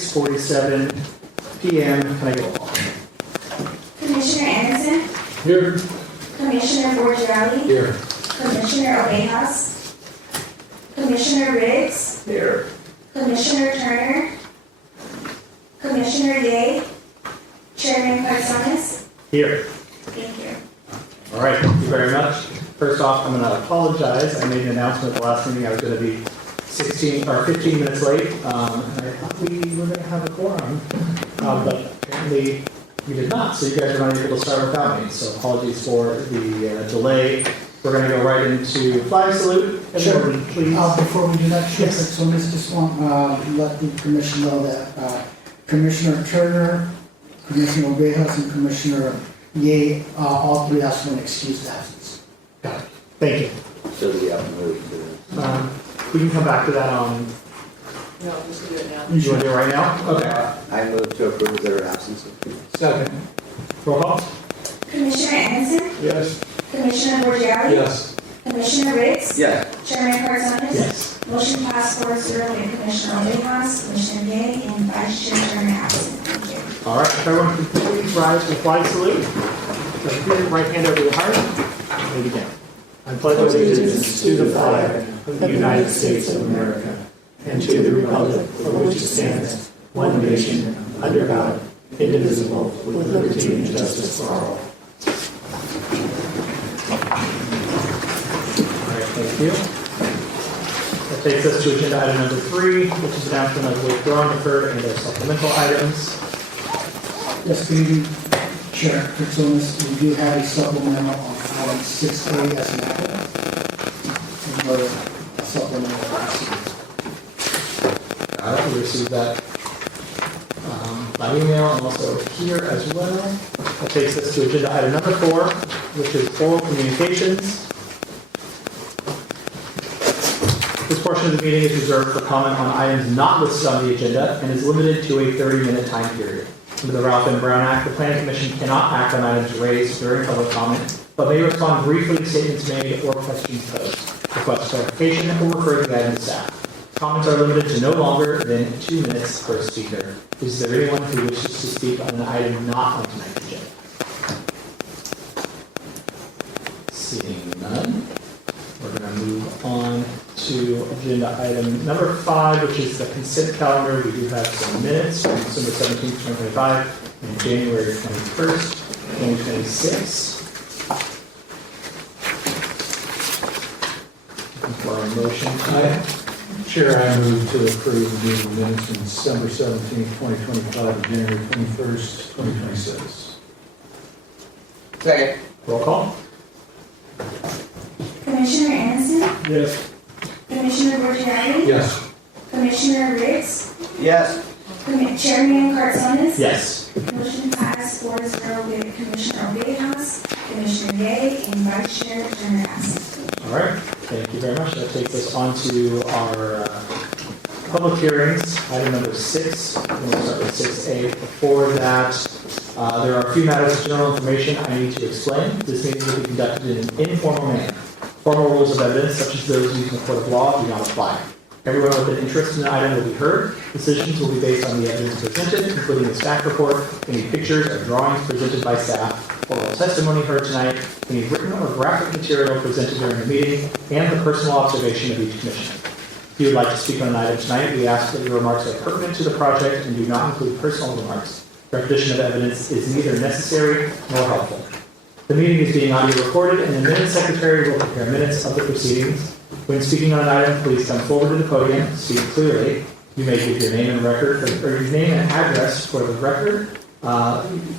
6:47 p.m. Can I get a roll call? Commissioner Anderson? Here. Commissioner Blvd? Here. Commissioner Ovejas? Commissioner Riggs? Here. Commissioner Turner? Commissioner Day? Chairman Carsones? Here. Thank you. All right, thank you very much. First off, I'm going to apologize. I made an announcement at the last meeting I was going to be 15 minutes late. And I thought we were going to have a quorum, but apparently we did not. So you guys are not able to start without me. So apologies for the delay. We're going to go right into flag salute. Sure. Please. Before we do that, Yes. so Ms. just want let the commission know that Commissioner Turner, Commissioner Ovejas, and Commissioner Ye, all three asked for an excused absence. Got it. Thank you. So we have to move to We can come back to that on. No, just do it now. You want to do it right now? Okay. I move to approve their absences. Second. Roll call. Commissioner Anderson? Yes. Commissioner Blvd? Yes. Commissioner Riggs? Yes. Chairman Carsones? Yes. Motion passed 4-0 with Commissioner Ovejas, Commissioner Day, and Vice Chair Turner absent. Thank you. All right, everyone can please rise for the flag salute. Put your right hand over your heart and begin. I pledge allegiance to the flag of the United States of America and to the republic for which it stands, one nation, under God, indivisible, with liberty and justice for all. All right, thank you. That takes us to agenda item number 3, which is announcement of withdrawn, deferred, and their supplemental items. Yes, good evening, Chair Carsones. We do have a supplemental on item 6A as an applicant. Another supplemental. We received that by email and also here as well. That takes us to agenda item number 4, which is oral communications. This portion of the meeting is reserved for comment on items not listed on the agenda and is limited to a 30-minute time period. Under the Ralph M. Brown Act, the Planning Commission cannot act on items raised during public comment, but may respond briefly to statements made or questions posed, request clarification, or refer the item to staff. Comments are limited to no longer than 2 minutes per speaker. Is there anyone who wishes to speak on an item not on tonight's agenda? Seeing none, we're going to move on to agenda item number 5, which is the consent calendar. We do have some minutes from December 17th, 2025 and January 21st, 2026. For a motion tonight. Chair, I move to approve the meeting minutes on December 17th, 2025, and January 21st, 2026. Second. Roll call. Commissioner Anderson? Yes. Commissioner Blvd? Yes. Commissioner Riggs? Yes. Chairman Carsones? Yes. Motion passed 4-0 with Commissioner Ovejas, Commissioner Day, and Vice Chair Turner absent. All right. Thank you very much. That takes us on to our public hearings. Item number 6. We'll start with 6A. Before that, there are a few matters of general information I need to explain. This meeting will be conducted in an informal manner. Formal rules of evidence, such as those used in the court of law, do not apply. Everyone with an interest in an item will be heard. Decisions will be based on the evidence presented, including the staff report, any pictures or drawings presented by staff, oral testimony heard tonight, any written or graphic material presented during the meeting, and the personal observation of each commissioner. If you would like to speak on an item tonight, we ask that your remarks are pertinent to the project and do not include personal remarks. Repetition of evidence is neither necessary nor helpful. The meeting is being audio recorded, and the minutes secretary will prepare minutes of the proceedings. When speaking on an item, please come forward to the podium, speak clearly. You may give your name and record, or your name and address for the record.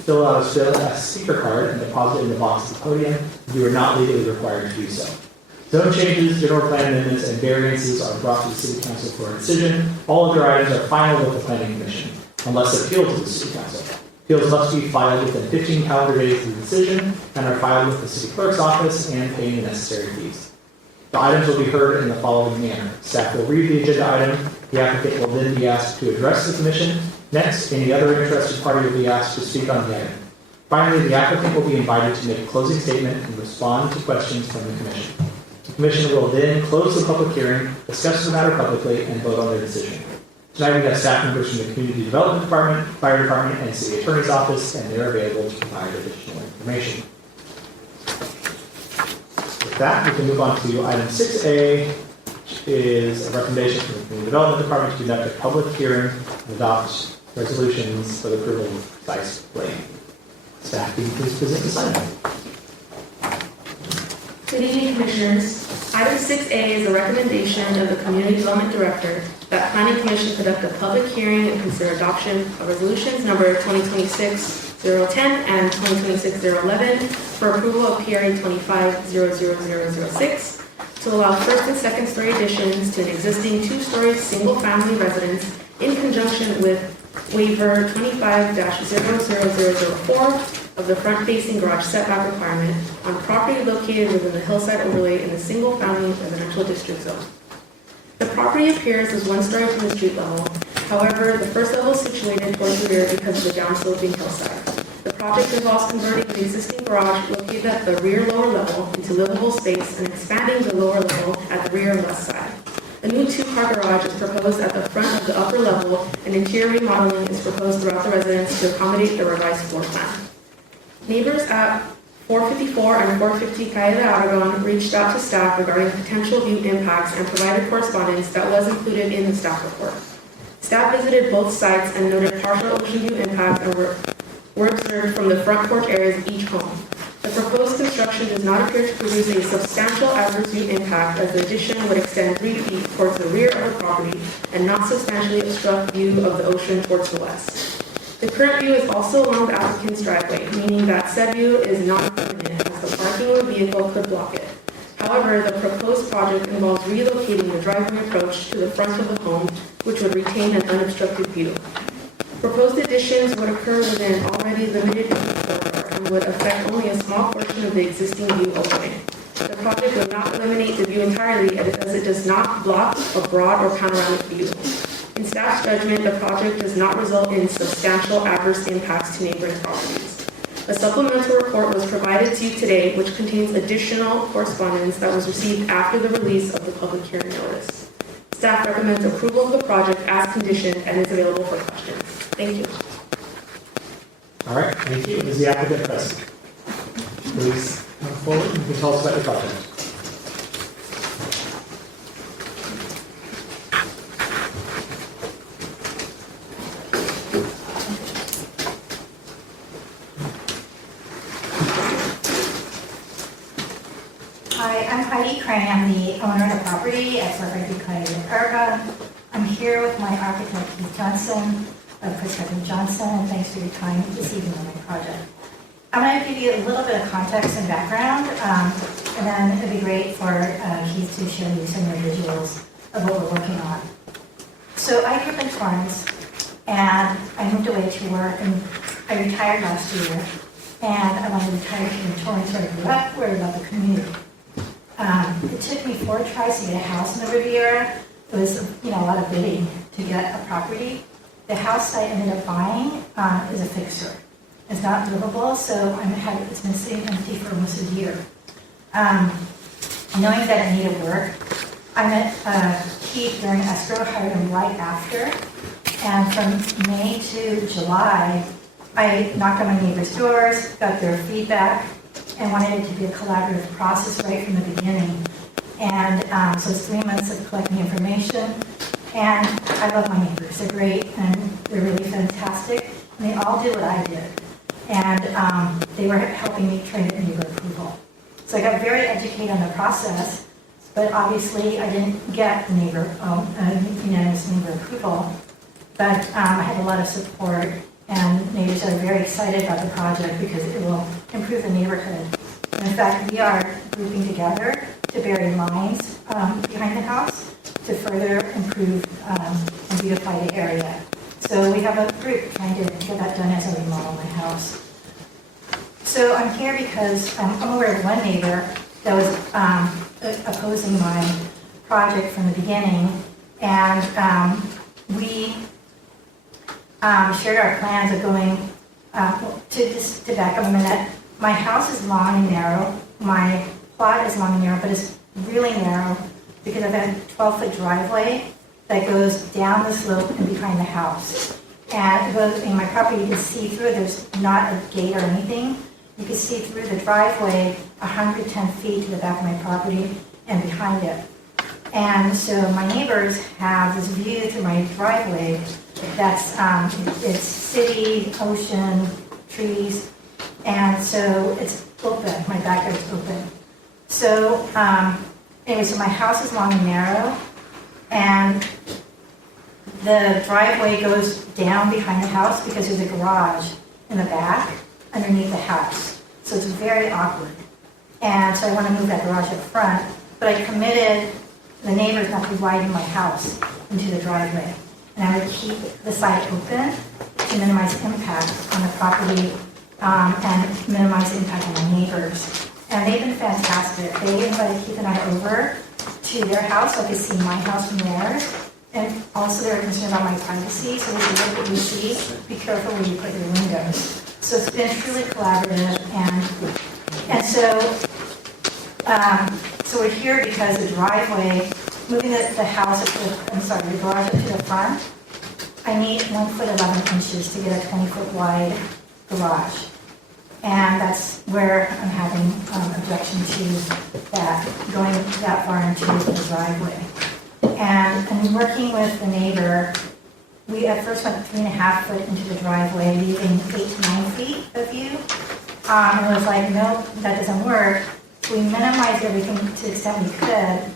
Fill out a speaker card and deposit it in the box at the podium. You are not legally required to do so. Zone changes, general plan amendments, and variances are brought to the City Council for a decision. All other items are final with the Planning Commission, unless appealed to the City Council. Appeals must be filed within 15 calendar days of the decision and are filed with the City Clerk's office and paying the necessary fees. The items will be heard in the following manner. Staff will read the agenda item. The applicant will then be asked to address the commission. Next, any other interested party will be asked to speak on the item. Finally, the applicant will be invited to make a closing statement and respond to questions from the commission. The commission will then close the public hearing, discuss the matter publicly, and vote on their decision. Tonight we have staff members from the Community Development Department, Fire Department, and City Attorney's Office, and they are available to provide additional information. With that, we can move on to item 6A, which is a recommendation from the Community Development Department to conduct a public hearing and adopt resolutions for the approval of Dice Lane. Staff, can you please present this item? Good evening, Commissioners. Item 6A is a recommendation of the Community Development Director that Planning Commission conduct a public hearing and consider adoption of resolutions number 2026-010 and 2026-011 for approval of PRA 25-00006 to allow first and second story additions to an existing two-story single-family residence in conjunction with waiver 25-00004 of the front-facing garage setback requirement on property located within the hillside overlay in the single-family residential district zone. The property appears as one story from the street level. However, the first level is situated towards the rear because of the downsloping hillside. The project involves converting the existing garage located at the rear lower level into livable space and expanding the lower level at the rear west side. A new two-car garage is proposed at the front of the upper level, and interior remodeling is proposed throughout the residence to accommodate the revised floor plan. Neighbors at 454 and 450 Calle de Aragon reached out to staff regarding potential view impacts and provided correspondence that was included in the staff report. Staff visited both sites and noted partial ocean view impacts and were observed from the front porch areas of each home. The proposed construction does not appear to produce a substantial adverse view impact, as the addition would extend 3 feet towards the rear of the property and not substantially obstruct view of the ocean towards the west. The current view is also along the applicant's driveway, meaning that said view is not permanent, as the parking of a vehicle could block it. However, the proposed project involves relocating the driveway approach to the front of the home, which would retain an unobstructed view. Proposed additions would occur within already limited view corridor and would affect only a small portion of the existing view overlay. The project would not eliminate the view entirely, as it does not block a broad or panoramic view. In staff's judgment, the project does not result in substantial adverse impacts to neighboring properties. A supplemental report was provided to you today, which contains additional correspondence that was received after the release of the public hearing notice. Staff recommends approval of the project as conditioned and is available for questions. Thank you. All right, thank you. Is the applicant present? Please come forward and you can tell us about your project. Hi, I'm Heidi Crane. I'm the owner of the property at 450 Calle de Aragon. I'm here with my architect, Keith Johnson, of Chris Johnson, and thanks for your time this evening on my project. I'm going to give you a little bit of context and background, and then it'd be great for Keith to show you some of the visuals of what we're working on. So I grew up in Torrance, and I moved away to work, and I retired last year, and I wanted to retire here in Torrance where I grew up, where I love the community. It took me 4 tries to get a house in the Riviera. It was, a lot of bidding to get a property. The house I ended up buying is a fixer. It's not livable, so it's been sitting empty for almost a year. Knowing that it needed work, I met Keith during escrow, hired him right after, and from May to July, I knocked on my neighbors' doors, got their feedback, and wanted it to be a collaborative process right from the beginning. And so it's 3 months of collecting information, and I love my neighbors. They're great, and they're really fantastic, and they all did what I did. And they were helping me try to get neighbor approval. So I got very educated on the process, but obviously I didn't get unanimous neighbor approval. But I had a lot of support, and neighbors are very excited about the project because it will improve the neighborhood. And in fact, we are grouping together to bury lines behind the house to further improve and beautify the area. So we have a group trying to get that done as I remodel my house. So I'm here because I'm aware of one neighbor that was opposing my project from the beginning, and we shared our plans of going, to back up a minute, my house is long and narrow, my plot is long and narrow, but it's really narrow because I've had a 12-foot driveway that goes down the slope and behind the house. And it goes, in my property, you can see through it, there's not a gate or anything. You can see through the driveway 110 feet to the back of my property and behind it. And so my neighbors have this view through my driveway that's, it's city, ocean, trees, and so it's open, my backyard's open. So, anyway, so my house is long and narrow, and the driveway goes down behind the house because there's a garage in the back underneath the house. So it's very awkward. And so I want to move that garage up front, but I committed the neighbors not to widen my house into the driveway. And I would keep the side open to minimize impact on the property and minimize impact on my neighbors. And they've been fantastic. They invited Keith and I over to their house so I could see my house from theirs. And also they were concerned about my privacy, so they said, what you see, be careful where you put your windows. So it's been truly collaborative, and so we're here because the driveway, moving the house up to the garage up to the front, I need 1 foot 11 inches to get a 20-foot wide garage. And that's where I'm having objection to that, going that far into the driveway. And I'm working with the neighbor. We at first went 3.5 foot into the driveway, leaving 8 to 9 feet of view. And it was like, nope, that doesn't work. So we minimized everything to the extent we could,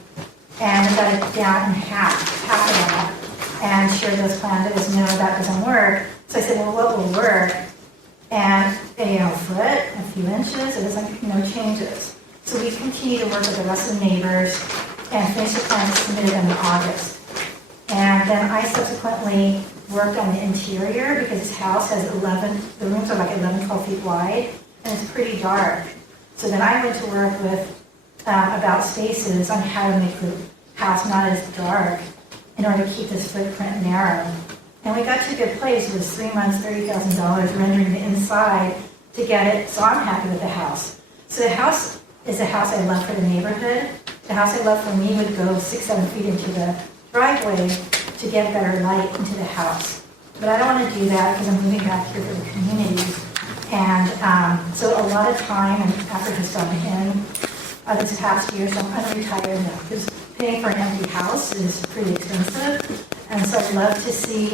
and got it down in half of that, and shared those plans. It was, no, that doesn't work. So I said, well, what will work? And, a foot, a few inches, it was like no changes. So we continue to work with the rest of the neighbors and finish the plan submitted in August. And then I subsequently worked on the interior because this house has the rooms are like 11, 12 feet wide, and it's pretty dark. So then I went to work with about spaces on how to make the house not as dark in order to keep this footprint narrow. And we got to a good place. It was 3 months, $30,000 rendering the inside to get it, so I'm happy with the house. So the house is a house I love for the neighborhood. The house I love for me would go 6-7 feet into the driveway to get better light into the house. But I don't want to do that because I'm moving back here for the community. And so a lot of time and effort has gone in this past year, so I'm unretired now because paying for an empty house is pretty expensive. And so I'd love to see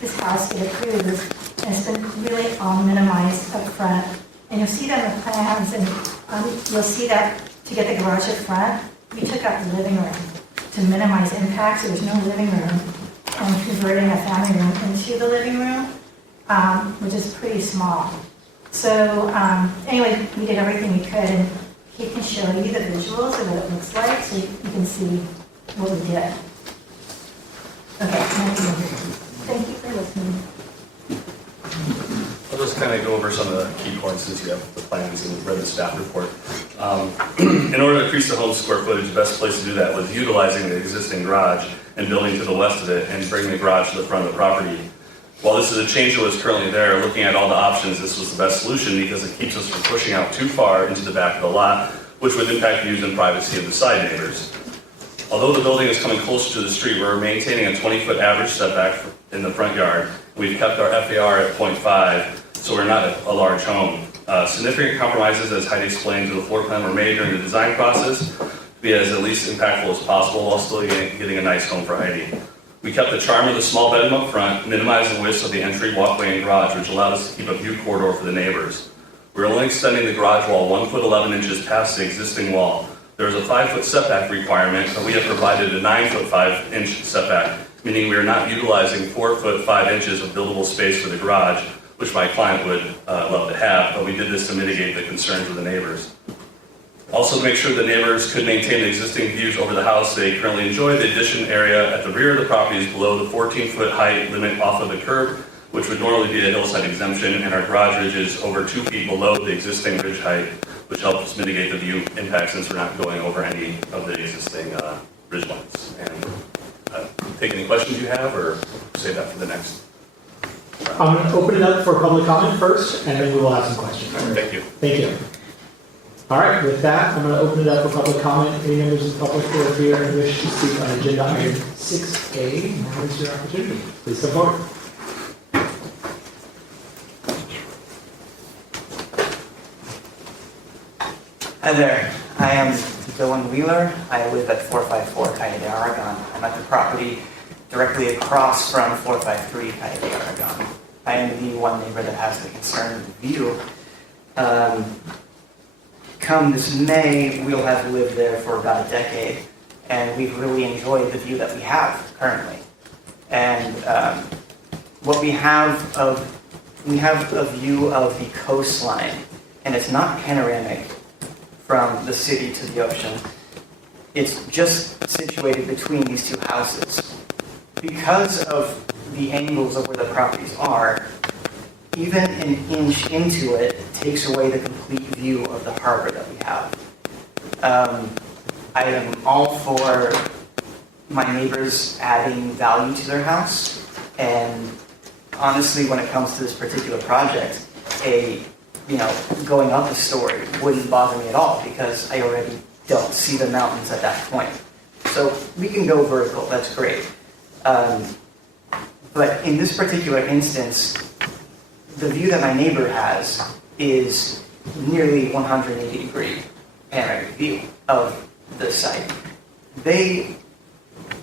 this house get approved. And it's been really all minimized up front. And you'll see that in the plans, and you'll see that to get the garage up front, we took out the living room to minimize impact, so there's no living room, and converting a family room into the living room, which is pretty small. So anyway, we did everything we could, and he can show you the visuals of what it looks like, so you can see what we did. Okay, thank you for listening. I'll just kind of go over some of the key points since you have the plans and read the staff report. In order to increase the home square footage, the best place to do that was utilizing the existing garage and building to the west of it and bringing the garage to the front of the property. While this is a change that was currently there, looking at all the options, this was the best solution because it keeps us from pushing out too far into the back of the lot, which would impact views and privacy of the side neighbors. Although the building is coming closer to the street, we're maintaining a 20-foot average setback in the front yard. We've kept our FAR at 0.5, so we're not a large home. Significant compromises, as Heidi explained to the floor plan, were made during the design process to be as at least impactful as possible while still getting a nice home for Heidi. We kept the charm of the small bedroom up front, minimized the widths of the entry, walkway, and garage, which allowed us to keep a view corridor for the neighbors. We're only extending the garage wall 1 foot 11 inches past the existing wall. There is a 5-foot setback requirement, but we have provided a 9-foot 5-inch setback, meaning we are not utilizing 4 foot 5 inches of buildable space for the garage, which my client would love to have, but we did this to mitigate the concerns of the neighbors. Also, to make sure the neighbors could maintain the existing views over the house they currently enjoy, the addition area at the rear of the property is below the 14-foot height limit off of the curb, which would normally be a hillside exemption, and our garage ridge is over 2 feet below the existing ridge height, which helps mitigate the view impact since we're not going over any of the existing ridge lines. And take any questions you have, or save that for the next. I'm going to open it up for public comment first, and then we will have some questions. Thank you. Thank you. All right, with that, I'm going to open it up for public comment. Any members of the public who are here and wish to speak on agenda item 6A, now is your opportunity. Please come forward. Hi there, I am Dylan Wheeler. I live at 454 Coyote, Oregon. I'm at the property directly across from 453 Coyote, Oregon. I am the one neighbor that has the concern of the view. Come this May, we'll have lived there for about a decade, and we've really enjoyed the view that we have currently. And what we have a view of the coastline, and it's not panoramic from the city to the ocean. It's just situated between these two houses. Because of the angles of where the properties are, even an inch into it takes away the complete view of the harbor that we have. I am all for my neighbors adding value to their house, and honestly, when it comes to this particular project, going up a story wouldn't bother me at all because I already don't see the mountains at that point. So we can go vertical, that's great. But in this particular instance, the view that my neighbor has is nearly 180-degree panoramic view of the site. They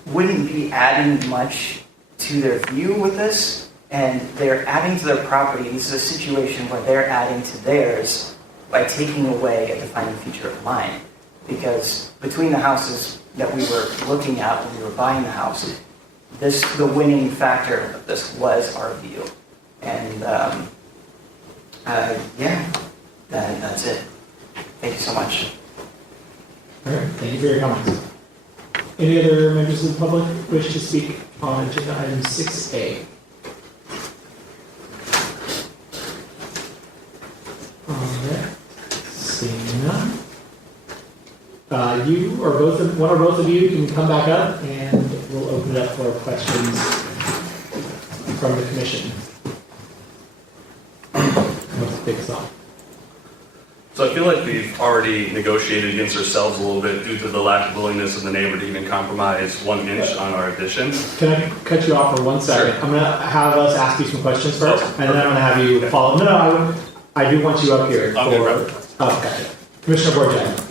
wouldn't be adding much to their view with this, and they're adding to their property. This is a situation where they're adding to theirs by taking away a defining feature of mine. Because between the houses that we were looking at when we were buying the house, the winning factor of this was our view. And that's it. Thank you so much. All right, thank you for your comments. Any other members of the public wish to speak on agenda item 6A? All right, seeing none. You or one or both of you can come back up and we'll open it up for questions from the commission. Let's kick us off. So I feel like we've already negotiated against ourselves a little bit due to the lack of willingness of the neighbor to even compromise 1 inch on our addition. Can I cut you off for 1 second? Sure. I'm going to have us ask you some questions first, and then I'm going to have you follow. No, I do want you up here. Okay, Oh, gotcha. Commissioner Borjak.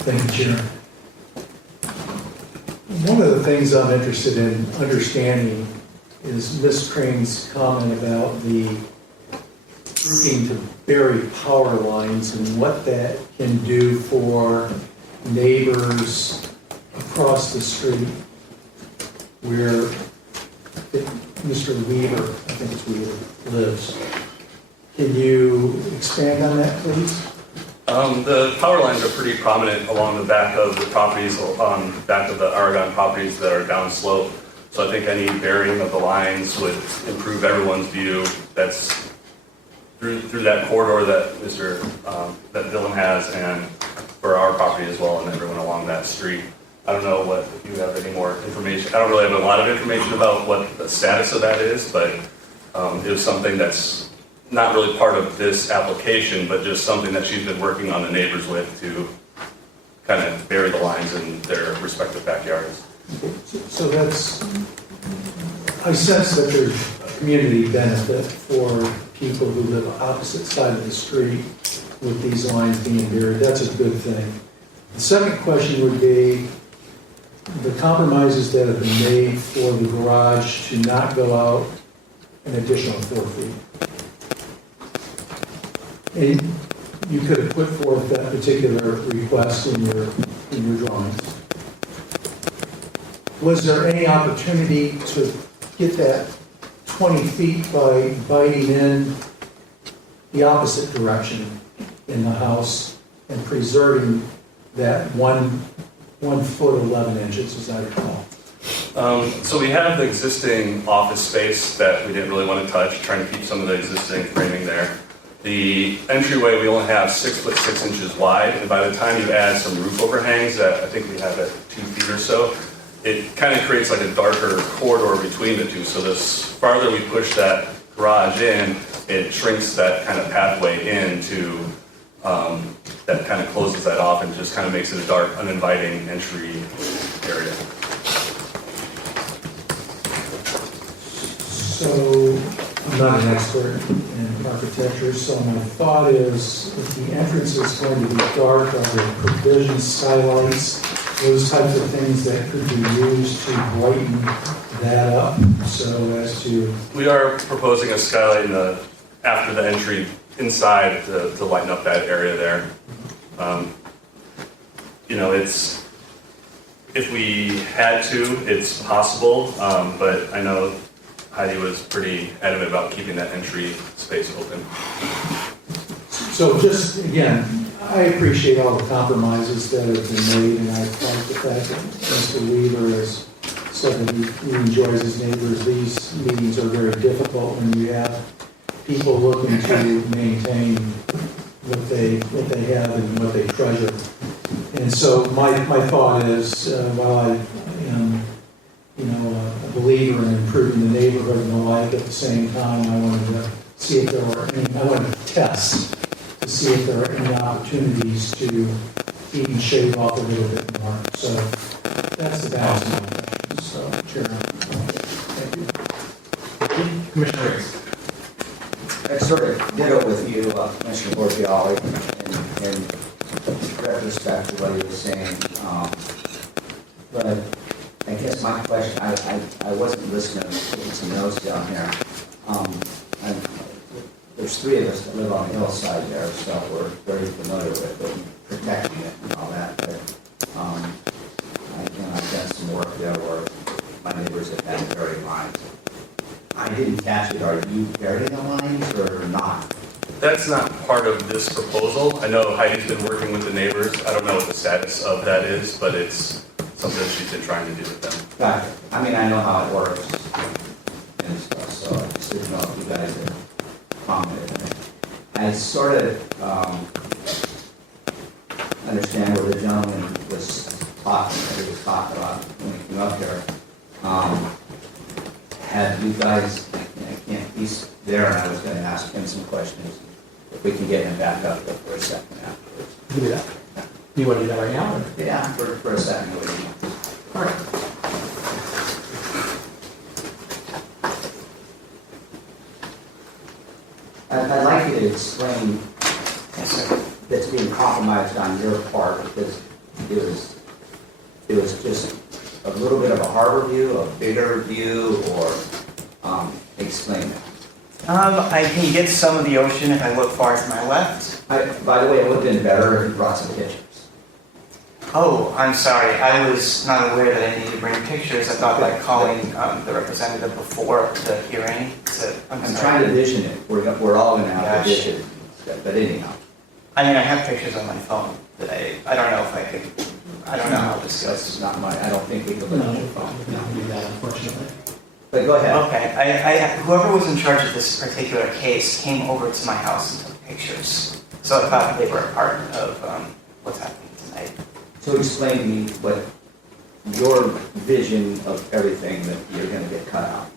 Thank you, Chair. One of the things I'm interested in understanding is Ms. Crane's comment about the grouping to bury power lines and what that can do for neighbors across the street where Mr. Weaver, I think it's Weaver, lives. Can you expand on that, please? The power lines are pretty prominent along the back of the properties, on the back of the Oregon properties that are downslope. So I think any burying of the lines would improve everyone's view. That's through that corridor that that Dylan has, and for our property as well, and everyone along that street. I don't know if you have any more information. I don't really have a lot of information about what the status of that is, but it was something that's not really part of this application, but just something that she's been working on the neighbors with to kind of bury the lines in their respective backyards. So I sense that there's a community benefit for people who live opposite side of the street with these lines being buried. That's a good thing. The second question would be the compromises that have been made for the garage to not go out an additional 4 feet. And you could have put forth that particular request in your drawings. Was there any opportunity to get that 20 feet by biting in the opposite direction in the house and preserving that 1 foot 11 inches, as I recall? So we have the existing office space that we didn't really want to touch, trying to keep some of the existing framing there. The entryway, we only have 6 foot 6 inches wide, and by the time you add some roof overhangs that I think we have at 2 feet or so, it kind of creates like a darker corridor between the two. So this farther we push that garage in, it shrinks that kind of pathway into that kind of closes that off and just kind of makes it a dark, uninviting entry area. So, I'm not an expert in architecture, so my thought is, if the entrance is going to be dark, are there provisions, skylights, those types of things that could be used to brighten that up, so as to... We are proposing a skylight in the, after the entry inside to lighten up that area there. You know, it's, if we had to, it's possible, but I know Heidi was pretty adamant about keeping that entry space open. So just, again, I appreciate all the compromises that have been made, and I like the fact that Mr. Weaver has said that he enjoys his neighbors. These meetings are very difficult when you have people looking to maintain what they have and what they treasure. And so my thought is, while I am, a believer in improving the neighborhood and the like, at the same time, I wanted to see if there were any, I wanted to test to see if there are any opportunities to even shave off a little bit more. So that's the balance of my questions. So, Chairman, thank you. Commissioner Riggs. I sort of ditto with you, Commissioner Borgiali, in retrospect to what he was saying. But I guess my question, I wasn't listening, taking some notes down here. There's three of us that live on the hillside there, so we're very familiar with it, protecting it and all that. But I've done some work there where my neighbors have had buried lines. I didn't catch it. Are you burying the lines or not? That's not part of this proposal. I know Heidi's been working with the neighbors. I don't know what the status of that is, but it's something she's been trying to do with them. Gotcha. I mean, I know how it works and stuff, so I just didn't know if you guys had commented on it. I sort of understand where the gentleman was talking about when he came up here. Have you guys, he's there, and I was going to ask him some questions. If we can get him back up there for a second afterwards. You do that. You want to do that right now? Or? Yeah, for a second. All right. I'd like you to explain that's being compromised on your part, because it was just a little bit of a harbor view, a bigger view, or explain it. I can get some of the ocean if I look far to my left. By the way, it would have been better if you brought some pictures. Oh, I'm sorry. I was not aware that I needed to bring pictures. I thought by calling the representative before the hearing I'm trying to vision it. We're all going to have to vision it. But anyhow. I mean, I have pictures on my phone that I don't know if I could, I don't know how this goes. That's not my, I don't think we could look at your phone. We don't do that, unfortunately. But go ahead. Okay, whoever was in charge of this particular case came over to my house and took pictures. So I thought they were a part of what's happening tonight. So explain to me what your vision of everything that you're going to get cut out.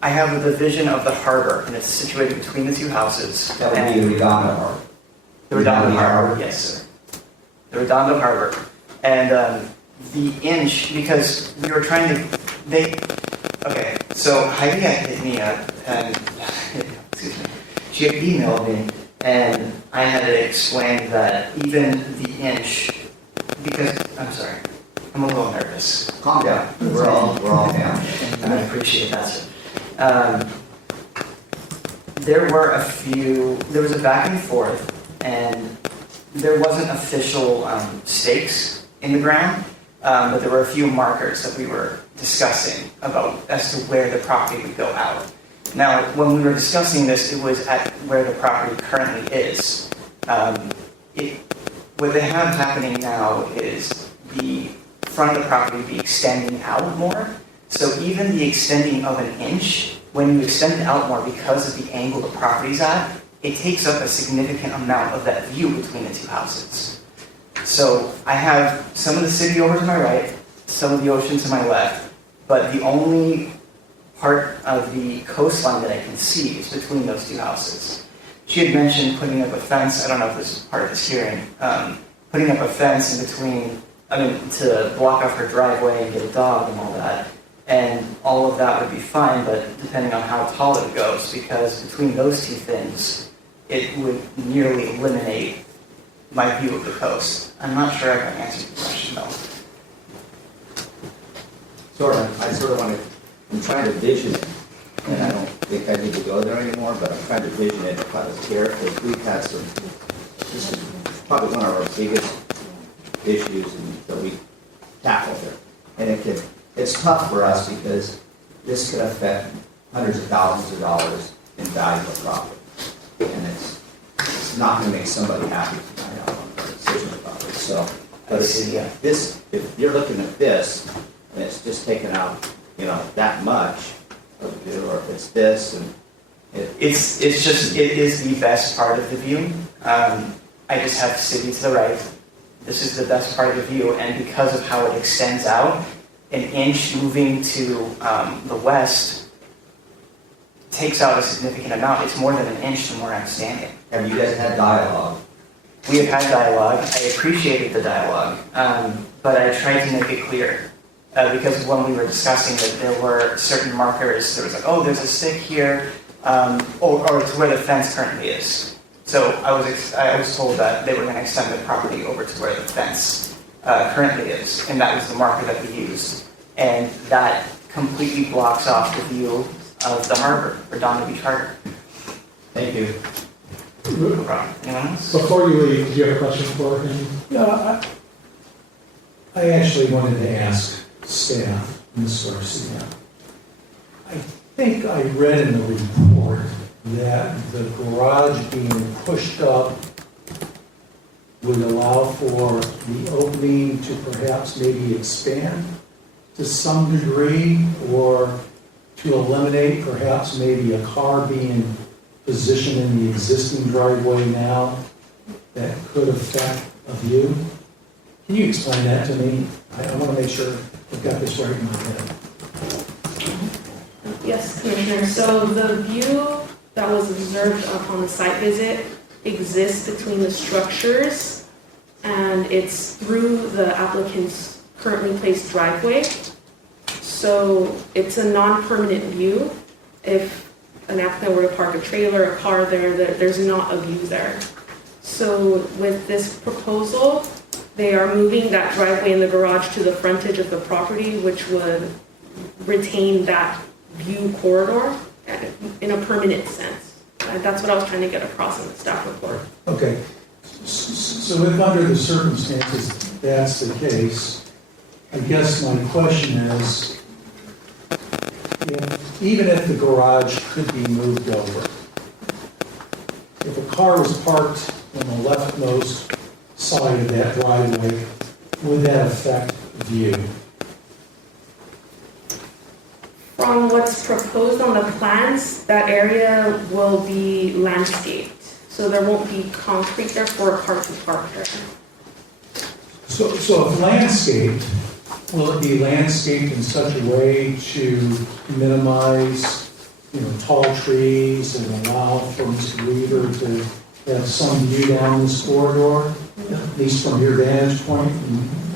I have the vision of the harbor, and it's situated between the two houses. That would be the Redondo Harbor. The Redondo Harbor, yes, sir. The Redondo Harbor. And the inch, because we were trying to, okay, so Heidi had hit me up, and, excuse me, she had emailed me, and I had to explain that even the inch, because, I'm sorry, I'm a little nervous. Calm down. We're all down. And I appreciate that, sir. There was a back and forth, and there wasn't official stakes in the ground, but there were a few markers that we were discussing about as to where the property would go out. Now, when we were discussing this, it was at where the property currently is. What they have happening now is the front of the property be extending out more. So even the extending of an inch, when you extend it out more because of the angle the property's at, it takes up a significant amount of that view between the two houses. So I have some of the city over to my right, some of the ocean to my left, but the only part of the coastline that I can see is between those two houses. she had mentioned putting up a fence, I don't know if this is part of this hearing, putting up a fence in between, to block off her driveway and get a dog and all that. And all of that would be fine, but depending on how tall it goes, because between those two things, it would nearly eliminate my view of the coast. I'm not sure I can answer the question though. I sort of want to, I'm trying to vision it, and I don't think I need to go there anymore, but I'm trying to vision it if I was here, because we've had some, this is probably one of our biggest issues that we tackle here. And it's tough for us because this could affect hundreds of thousands of dollars in value of property. And it's not going to make somebody happy tonight on a decision about it. So, but if you're looking at this, and it's just taking out, that much of the view, or if it's this, and it is the best part of the view. I just have city to the right. This is the best part of the view, and because of how it extends out, an inch moving to the west takes out a significant amount. It's more than an inch from where I'm standing. have you guys had dialogue? We have had dialogue. I appreciated the dialogue, but I tried to make it clear. Because when we were discussing that there were certain markers, there was like, oh, there's a stick here, or to where the fence currently is. So I was told that they were going to extend the property over to where the fence currently is, and that was the marker that we used. And that completely blocks off the view of the harbor, or Donna Beach Harbor. Thank you. No problem. Anyone else? Before you leave, do you have a question for him? Yeah, I actually wanted to ask staff, Ms. Garcia. I think I read in the report that the garage being pushed up would allow for the opening to perhaps maybe expand to some degree, or to eliminate perhaps maybe a car being positioned in the existing driveway now that could affect a view. Can you explain that to me? I want to make sure I've got this right in my head. Yes, Commissioner. So the view that was observed upon the site visit exists between the structures, and it's through the applicant's currently placed driveway. So it's a non-permanent view. If an applicant were to park a trailer, a car there's not a view there. So with this proposal, they are moving that driveway in the garage to the frontage of the property, which would retain that view corridor in a permanent sense. That's what I was trying to get across in the staff report. Okay, so if under the circumstances that's the case, I guess my question is, even if the garage could be moved over, if a car was parked on the leftmost side of that driveway, would that affect view? From what's proposed on the plans, that area will be landscaped. So there won't be concrete there for a car to park there. So if landscaped, will it be landscaped in such a way to minimize, tall trees and allow for Mr. Weaver to have some view down this corridor, at least from your vantage point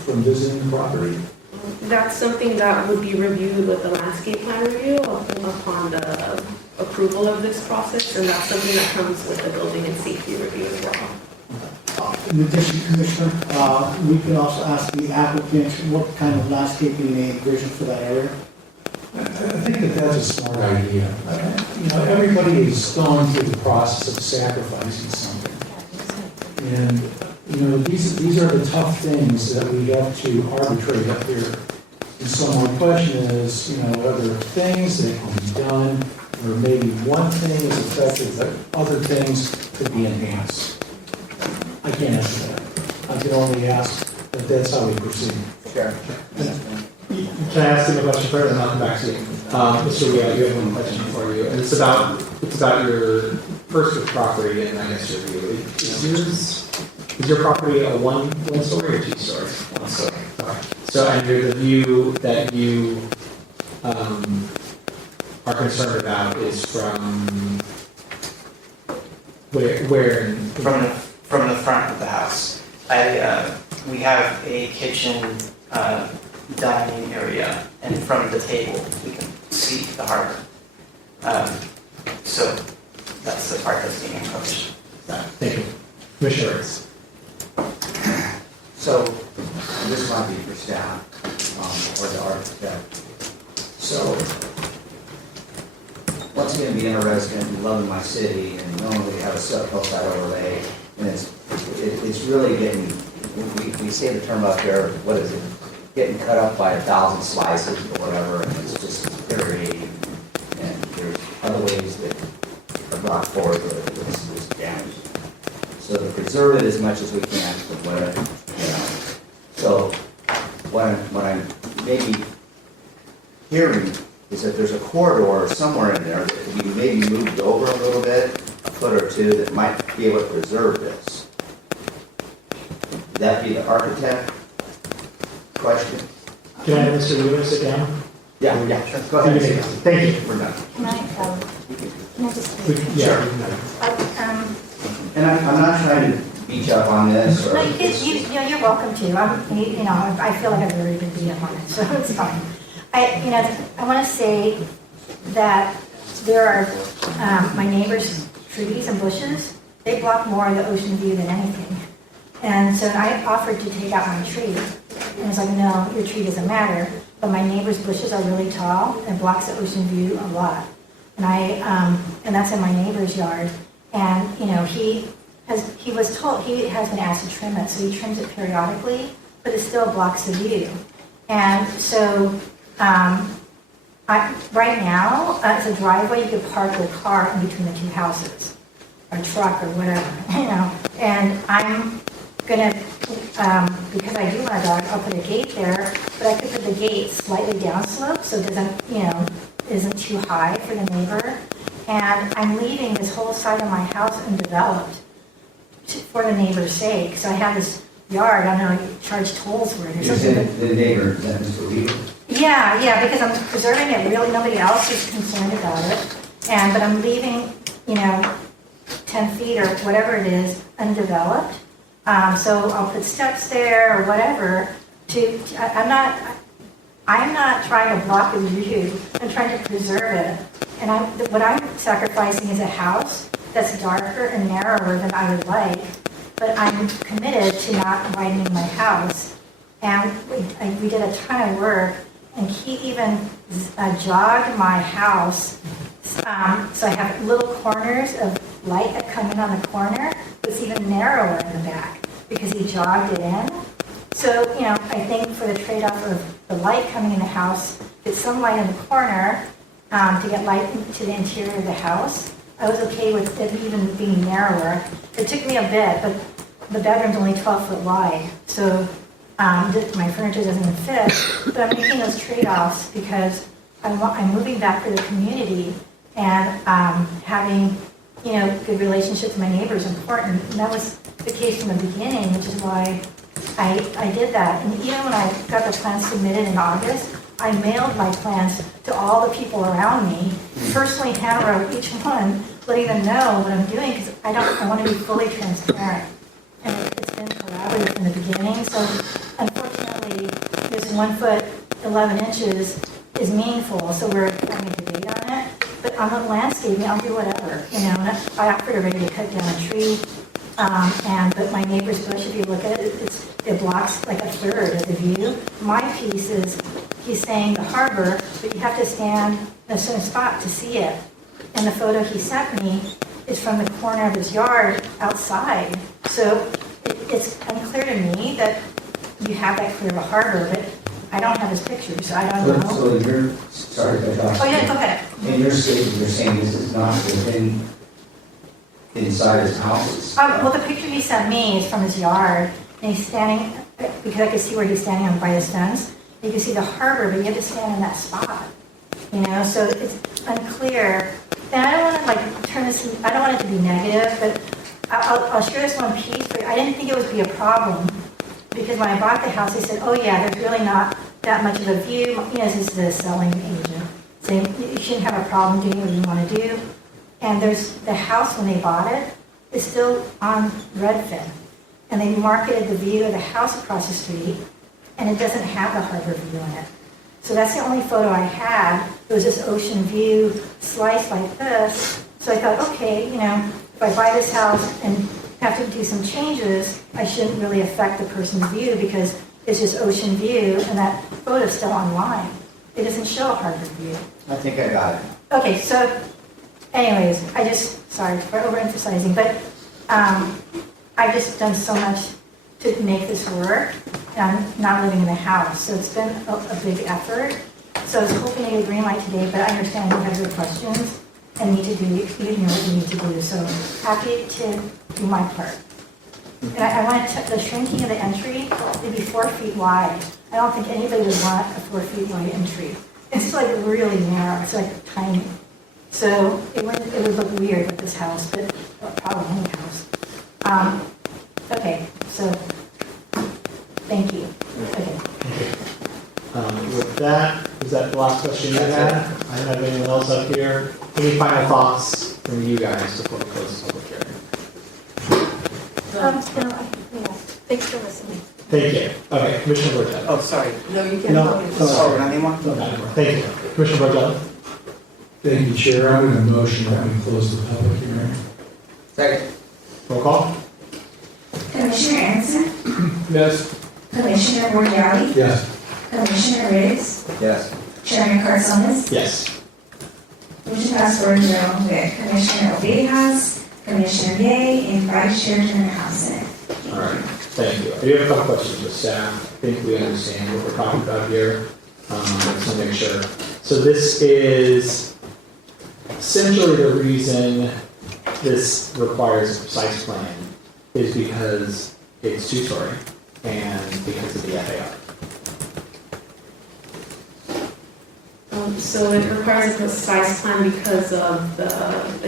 from visiting the property? That's something that would be reviewed with the landscape plan review upon the approval of this process, and that's something that comes with the building and safety review as well. In addition, Commissioner, we can also ask the applicant what kind of landscaping they envision for that area. I think that's a smart idea. Everybody is going through the process of sacrificing something. And, these are the tough things that we have to arbitrate up here. And so my question is, are there things that can be done, or maybe one thing is effective, but other things could be enhanced? I can't answer that. I can only ask that that's how we proceed. Sure. Can I ask him a question first, and I'll come back to you? Mr. Wee, I do have one question for you, and it's about your first property, and I guess your view. Is your property a one story or 2 story? 1 story. All right. So, and the view that you are concerned about is from Where? From the front of the house. We have a kitchen, dining area, and from the table, we can see the harbor. So that's the part that's being encroached. Thank you. Commissioner Ernst. So, this might be for staff, or the architect. So, once again, being a resident and loving my city, and knowing we have a hillside overlay, and it's really getting, we say the term up there, what is it? Getting cut up by 1,000 slices or whatever, and it's just irritating. And there's other ways that are brought forward that it's damaged. So to preserve it as much as we can from whatever, you know. So what I'm maybe hearing is that there's a corridor somewhere in there that could be maybe moved over a little bit, a foot or two, that might be able to preserve this. Would that be the architect question? Can I have Mr. Weaver sit down? Yeah, sure. Go ahead. Thank you. We're done. Can I just? Yeah. Um, And I'm not trying to beat you up on this or. No, you're welcome to. I feel like I've already been beat up on it, so it's fine. I want to say that there are, my neighbor's trees and bushes, they block more of the ocean view than anything. And so I offered to take out my tree. And it's like, no, your tree doesn't matter. But my neighbor's bushes are really tall and blocks the ocean view a lot. And and that's in my neighbor's yard. And, he was told, he has been asked to trim it, so he trims it periodically, but it still blocks the view. And so, right now, it's a driveway, you could park your car in between the two houses, or truck, or whatever, And I'm gonna, because I do want a dog, I'll put a gate there, but I could put the gate slightly downslope, so it doesn't, isn't too high for the neighbor. And I'm leaving this whole side of my house undeveloped for the neighbor's sake. So I have this yard, I don't know, you charge tolls for it or You something. said the neighbor, is that Mr. Weaver? Yeah, because I'm preserving it, really, nobody else is concerned about it. But I'm leaving, 10 feet or whatever it is, undeveloped. So I'll put steps there or whatever I'm not trying to block the view, I'm trying to preserve it. And what I'm sacrificing is a house that's darker and narrower than I would like, but I'm committed to not widening my house. And we did a ton of work, and he even jogged my house. So I have little corners of light that come in on the corner, but it's even narrower in the back because he jogged it in. So, I think for the trade-off of the light coming in the house, get some light in the corner to get light to the interior of the house, I was okay with it even being narrower. It took me a bit, but the bedroom's only 12 foot wide, so my furniture doesn't even fit. But I'm making those trade-offs because I'm moving back for the community, and having good relationships with my neighbors is important. And that was the case from the beginning, which is why I did that. And even when I got the plans submitted in August, I mailed my plans to all the people around me, personally handwrote each one, letting them know what I'm doing, because I want to be fully transparent. And it's been collaborative from the beginning. So unfortunately, this 1 foot 11 inches is meaningful, so we're having a debate on it. But on the landscaping, I'll do whatever. And I offered already to cut down a tree. But my neighbor's bush, if you look at it, it blocks like a third of the view. My piece is, he's saying the harbor, but you have to stand in a certain spot to see it. And the photo he sent me is from the corner of his yard outside. So it's unclear to me that you have that clear of a harbor, but I don't have his picture, so I don't know. So you're, sorry to cut off. Oh, yeah, go ahead. In your statement, you're saying this is not within, inside his house? Well, the picture he sent me is from his yard, and he's standing, because I could see where he's standing on by his fence. You can see the harbor, but you have to stand in that spot. So it's unclear. And I don't want to turn this, I don't want it to be negative, but I'll share this one piece, but I didn't think it would be a problem. Because when I bought the house, they said, oh yeah, there's really not that much of a view. This is the selling agent saying you shouldn't have a problem doing what you want to do. And there's the house when they bought it, is still on Redfin. And they marketed the view of the house across the street, and it doesn't have the harbor view in it. So that's the only photo I had. It was this ocean view sliced like this. So I thought, okay, if I buy this house and have to do some changes, I shouldn't really affect the person's view because it's just ocean view, and that photo's still online. It doesn't show a harbor view. I think I got it. Okay, so anyways, sorry for overemphasizing, but I've just done so much to make this work, and I'm not living in the house, so it's been a big effort. So I was hoping to get a green light today, but I understand you have your questions and need to do, you know what you need to do, so happy to do my part. And I want the shrinking of the entry to be 4 feet wide. I don't think anybody would want a 4 feet wide entry. It's like really narrow, it's like tiny. So it would look weird with this house, but probably any house. Okay, so thank you. Okay. With that, is that the last question you had? I don't have anyone else up here. Any final thoughts from you guys before we close the public hearing? Thanks for listening. Thank you. Okay, Commissioner Borgelli. Oh, sorry. No, you can't. No, Oh, not anymore? Not anymore. Thank you. Commissioner Borgelli. Thank you, Chair. I'm going to motion that we close the public hearing. Second. Roll call. Commissioner Anderson, Yes. Commissioner Borgelli, Yes. Commissioner Riddick, Yes. Chairman Carlson. Yes. Motion passed 4-0 with Commissioner Ovejas, Commissioner Ye, and Vice Chair Turner Housen. All right. Thank you. I do have a couple questions for staff. I think we understand what we're talking about here. I just want to make sure. So this is essentially the reason this requires a precise plan is because it's two-story and because of the FAR. So it requires a precise plan because of the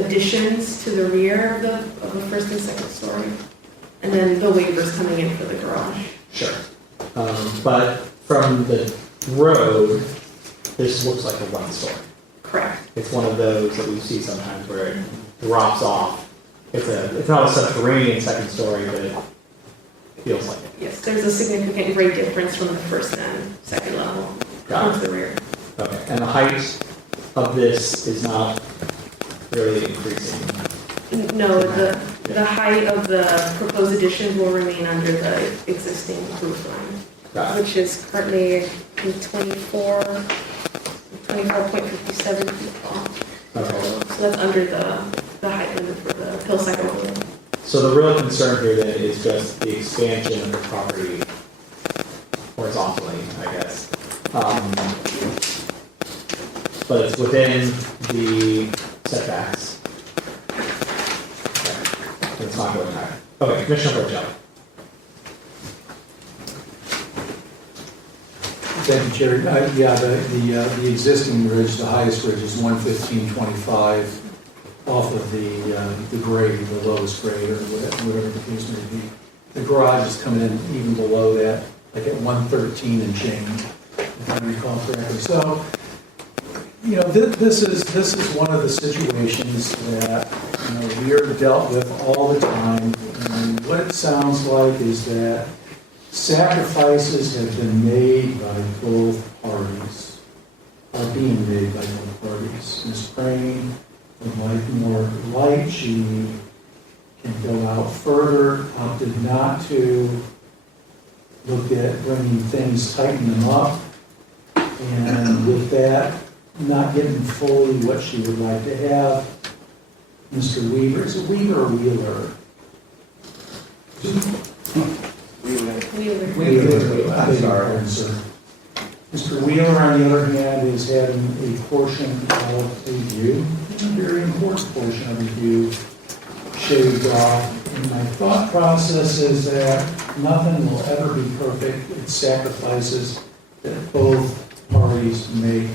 additions to the rear of the first and second story, and then the waivers coming in for the garage. Sure. But from the road, this looks like a one-story. Correct. It's one of those that we see sometimes where it drops off. It's not a subterranean second story, but it feels like it. Yes, there's a significant grade difference from the first and second level Got onto the rear. Okay, and the height of this is not really increasing. No, the height of the proposed additions will remain under the existing roof line, Got it. which is currently 24.57 feet tall. Okay. So that's under the height limit for the hillside overlay. So the real concern here then is just the expansion of the property horizontally, I guess. But it's within the setbacks. Okay. And it's not going higher. Okay, Commissioner Borgelli. Thank you, Chair. Yeah, the existing ridge, the highest ridge is 115.25 off of the grade, the lowest grade, or whatever the case may be. The garage is coming in even below that, like at 113 and change, if I recall correctly. So, this is one of the situations that we are dealt with all the time. And what it sounds like is that sacrifices have been made by both parties, are being made by both parties. Ms. Crane would like more light. She can go out further, opted not to look at bringing things, tighten them up. And with that, not getting fully what she would like to have, Mr. Weaver, is it Weaver or Wheeler? Wheeler. I'm sorry, sir. Mr. Wheeler, on the other hand, is having a portion of a view, a very important portion of a view, shaved off. And my thought process is that nothing will ever be perfect. It's sacrifices that both parties make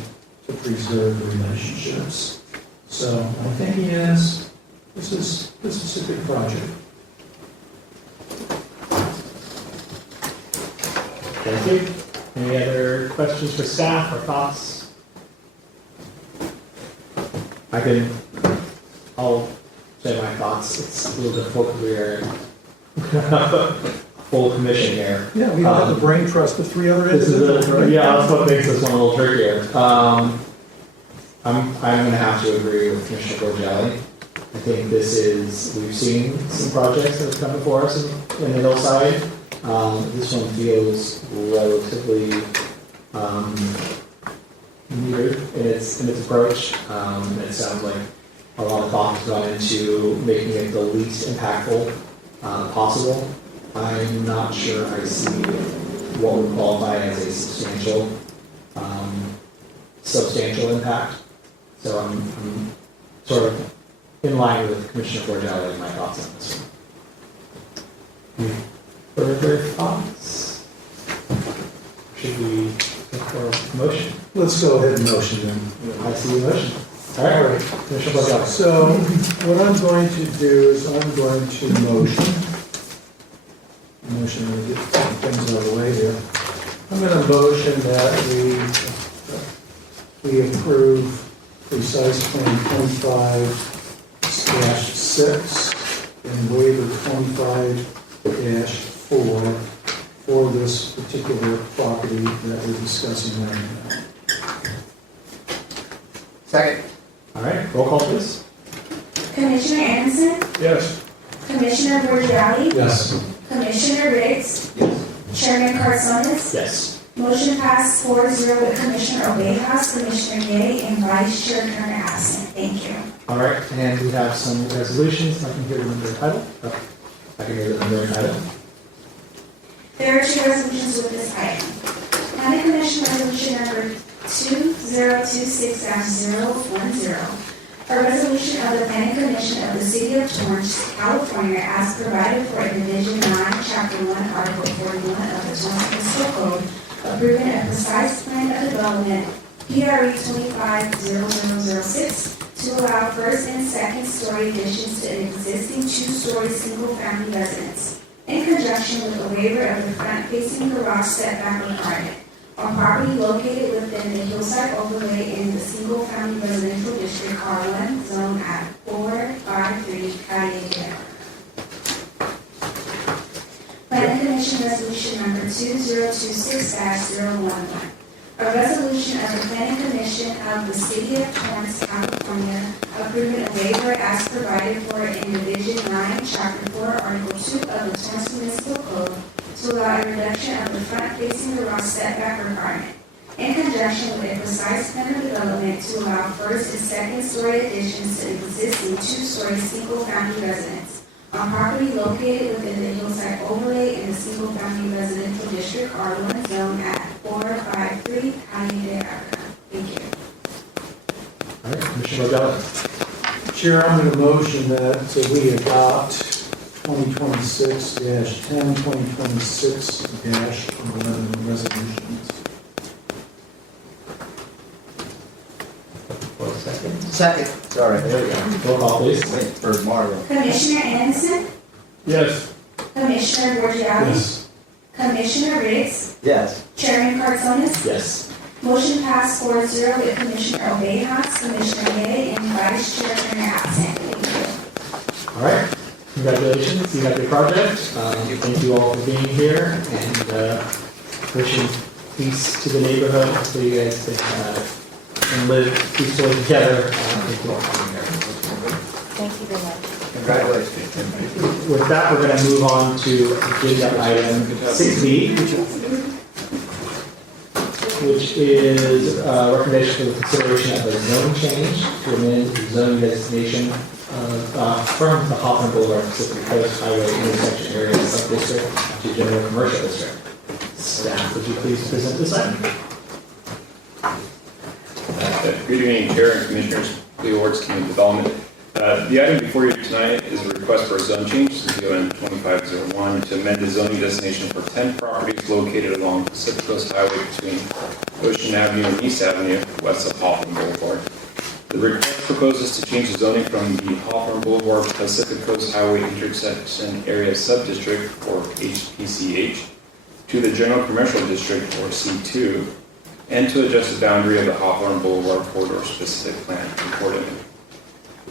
to preserve the relationships. So my thinking is, this is a good project. Thank you. Any other questions for staff or thoughts? I'll say my thoughts. It's a little difficult because we are full commission here. Yeah, we don't have the brain trust of 3 other This is individuals, right? yeah, that's what makes this one a little trickier. I'm going to have to agree with Commissioner Borgelli. I think we've seen some projects that have come before us in the hillside. This one feels relatively weird in its approach. It sounds like a lot of thought has gone into making it the least impactful possible. I'm not sure I see what would qualify as a substantial impact. So I'm sort of in line with Commissioner Borgelli in my thoughts on this one. Further thoughts? Should we look for a motion? Let's go ahead and motion then. I see the motion. All right, Commissioner Borgelli. So what I'm going to do is I'm going to motion, to get things out of the way here. I'm going to motion that we approve precise plan 25/6 and waiver 25-4 for this particular property that we're discussing right now. Second. All right, roll call please. Commissioner Anderson, Yes. Commissioner Borgelli, Yes. Commissioner Riggs, Yes. Chairman Carsonis. Yes. Motion passed 4-0 with Commissioner Ovejas, Commissioner Gay, and Vice Chair Turner absent. Thank you. All right, and we have some resolutions. I can hear the number and title. Oh, I can hear the number and title. There are 2 resolutions with this item. Planning Commission Resolution Number 2026-010. A resolution of the Planning Commission of the City of Torrance, California, as provided for in Division 9, Chapter 1, Article 41 of the Torrance Municipal Code, approving a precise plan of development, PRE 250006, to allow first and second story additions to an existing 2-story single-family residence, in conjunction with a waiver of the front-facing garage setback requirement on property located within the hillside overlay in the single-family residential district R1 zone at 453 Calle. Planning Commission Resolution Number 2026-011. A resolution of the Planning Commission of the City of Torrance, California, approving a waiver as provided for in Division 9, Chapter 4, Article 2 of the Torrance Municipal Code to allow a reduction of the front-facing garage setback requirement, in conjunction with a precise plan of development to allow first and second story additions to existing 2-story single-family residence on property located within the hillside overlay in the single-family residential district R1 zone at 453 Calle de Arica. Thank you. All right, Commissioner Borgelli. Chair, I'm going to motion that we adopt 2026-10, 2026-11 resolutions. For a second. Second. Sorry, there we go. Roll call please. Wait for Mario. Commissioner Anderson, Yes. Commissioner Borgelli, Commissioner Riggs, Yes. Chairman Carsonis. Yes. Motion passed 4-0 with Commissioner Ovejas, Commissioner Gay, and Vice Chair Turner absent. Thank you. All right, congratulations, you got your project. Thank you all for being here and wishing peace to the neighborhood so you guys can live peacefully together. Thank you all for being here. Thank you very much. Congratulations. With that, we're going to move on to agenda item 6B, which is a recommendation for the consideration of a zone change to amend the zoning designation from the Hawthorne Boulevard Pacific Coast Highway intersection area sub-district to general commercial district. Staff, would you please present this item? Good evening, Chair and Commissioners, the Awards Community Development. The item before you tonight is a request for a zone change, ZON 2501, to amend the zoning destination for 10 properties located along Pacific Coast Highway between Ocean Avenue and East Avenue, west of Hawthorne Boulevard. The request proposes to change the zoning from the Hawthorne Boulevard Pacific Coast Highway intersection area subdistrict, or HPCH, to the General Commercial District, or C2, and to adjust the boundary of the Hawthorne Boulevard corridor specific plan accordingly.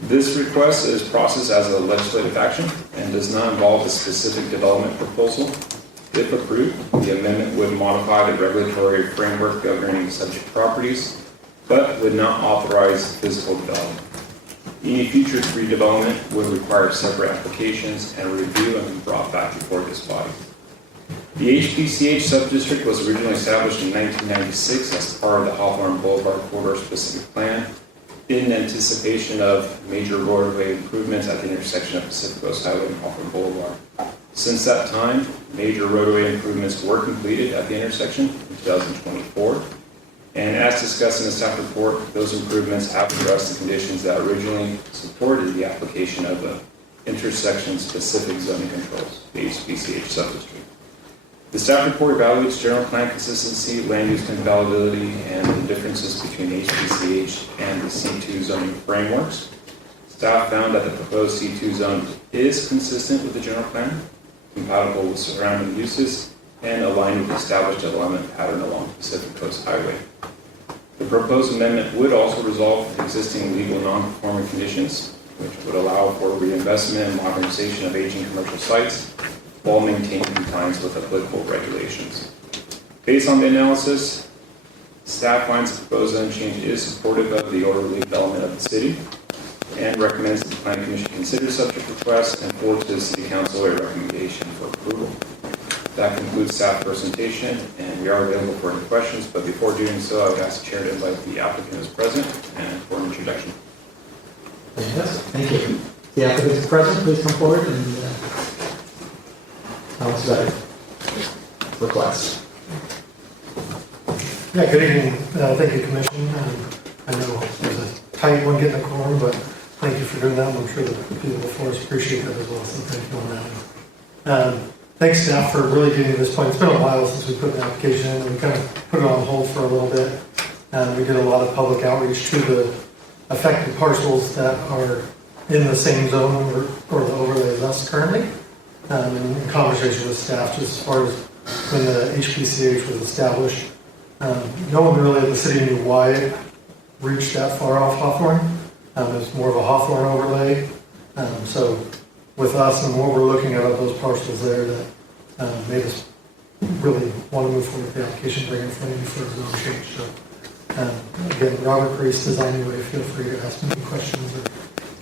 This request is processed as a legislative action and does not involve a specific development proposal. If approved, the amendment would modify the regulatory framework governing subject properties, but would not authorize physical development. Any future redevelopment would require separate applications and review and be brought back before this body. The HPCH subdistrict was originally established in 1996 as part of the Hawthorne Boulevard Corridor Specific Plan in anticipation of major roadway improvements at the intersection of Pacific Coast Highway and Hawthorne Boulevard. Since that time, major roadway improvements were completed at the intersection in 2024. And as discussed in the staff report, those improvements have addressed the conditions that originally supported the application of the intersection-specific zoning controls, the HPCH subdistrict. The staff report evaluates general plan consistency, land use compatibility, and the differences between HPCH and the C2 zoning frameworks. Staff found that the proposed C2 zone is consistent with the general plan, compatible with surrounding uses, and aligned with the established development pattern along Pacific Coast Highway. The proposed amendment would also resolve existing legal non-conforming conditions, which would allow for reinvestment and modernization of aging commercial sites while maintaining compliance with applicable regulations. Based on the analysis, staff finds the proposed zone change is supportive of the orderly development of the city and recommends that the Planning Commission consider subject request and forward to the City Council a recommendation for approval. That concludes staff presentation, and we are available for any questions, but before doing so, I would ask the chair to invite the applicant as present and for an introduction. Yes, thank you. The applicant is present, please come forward and tell us about your request. Yeah, good evening. Thank you, Commission. I know it was a tight one getting a quorum, but thank you for doing that. I'm sure the people before us appreciate that as well, so thank you on that. Thanks, staff, for really getting to this point. It's been a while since we put the application in, and we kind of put it on hold for a little bit. We did a lot of public outreach to the affected parcels that are in the same zone or the overlay as us currently. In conversation with staff, just as far as when the HPCH was established, no one really at the city knew why it reached that far off Hawthorne. It was more of a Hawthorne overlay. So with us and what we're looking at those parcels there that made us really want to move forward with the application, bring it in front of you for a zone change. So again, Robert Priest, Design Your Way, feel free to ask me any questions or